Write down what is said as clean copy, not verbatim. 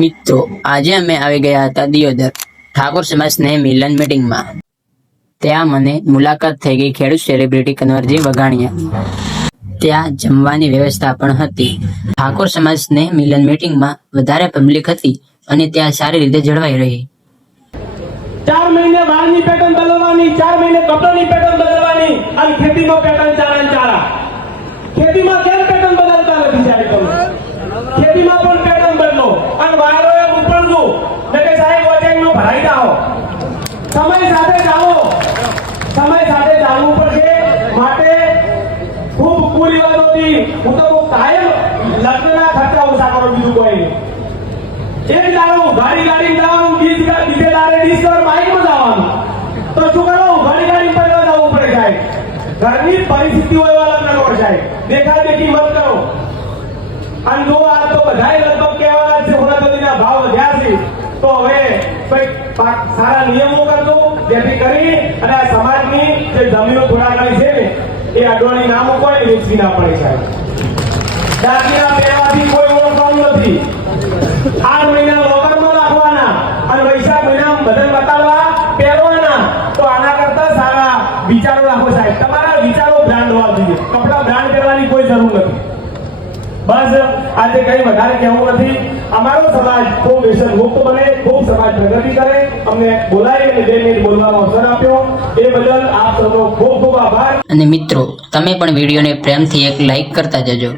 મિત્રો આજે અમે આવી ગયા હતા દિયોદર ઠાકોર સમાજ સ્નેહ મિલન મીટિંગમાં। ત્યાં મને મુલાકાત થઈ ગઈ ખેડૂત સેલિબ્રિટી કનવરજી વઘાણિયા। ત્યાં જમવાની વ્યવસ્થા પણ હતી। ઠાકોર સમાજ સ્નેહ મિલન મીટિંગમાં વધારે પબ્લિક હતી અને ત્યાં સારી રીતે જળવાઈ રહી। 4 મહિને વાળની પેટર્ન બદલવાની, 4 મહિને કપડાની પેટર્ન બદલવાની અને ખેતીમાં પેટર્ન ચારા। ખેતીમાં કેમ પેટર્ન બદલતા નથી સાહેબ? તમે ખેતીમાં પણ પેટર્ન બદલો અને વાળોએ ઉપરજો ને કે સાહેબ વોચિંગનો ભરાઈ જાઓ। સમય સાથે ચાલવું પડશે। માટે ખૂબ કુરિવાજોથી હું તો કાયમ લગ્નના ખર્ચા ઓછા કરો, બીજું કોઈ નહીં। એક દાડો ગાડી જવાનું, બીજે દાડે ડિસ્કવર બાઇકમાં જવાનું, તો શું કરો? ગાડી પર જવું પડે સાહેબ। ઘરની પરિસ્થિતિઓ એવા લગ્ન કરો સાહેબ, દેખી મત કરો। અને જો આ તો બધાય લગભગ કહેવાના છે હોળાદોરીના ભાવ વધ્યા છે, તો હવે કંઈક સારા નિયમો કરજો જેથી કરી અને આ સમાજની જે જમીનો થોડા ઘણી છે ને એ અડવાણી ના મૂકવા, વેચવી ના પડે સાહેબ। દાગીના પહેરવાથી કોઈ ઓળખવાનું નથી। 8 મહિના લોકરમાં રાખવાના અને વૈશાખ મહિનામાં બદલ બતાવવા પહેરવાના। તો આના કરતા સારા વિચારો રાખો સાહેબ। તમારા વિચારો બ્રાન્ડ હોવા જોઈએ, કપડા બ્રાન્ડ પહેરવાની કોઈ જરૂર નથી। બસ આજે કઈ વધારે કહેવું નથી। અમારો સમાજ ખૂબ વ્યસન મુક્ત બને, ખૂબ સમાજ પ્રગતિ કરે। અમને બોલાવી અને 2 મિનિટ બોલવાનો અવસર આપ્યો એ બદલ આપ સૌનો ખૂબ ખૂબ આભાર। અને મિત્રો તમે પણ વિડીયોને પ્રેમથી એક લાઈક કરતા જજો।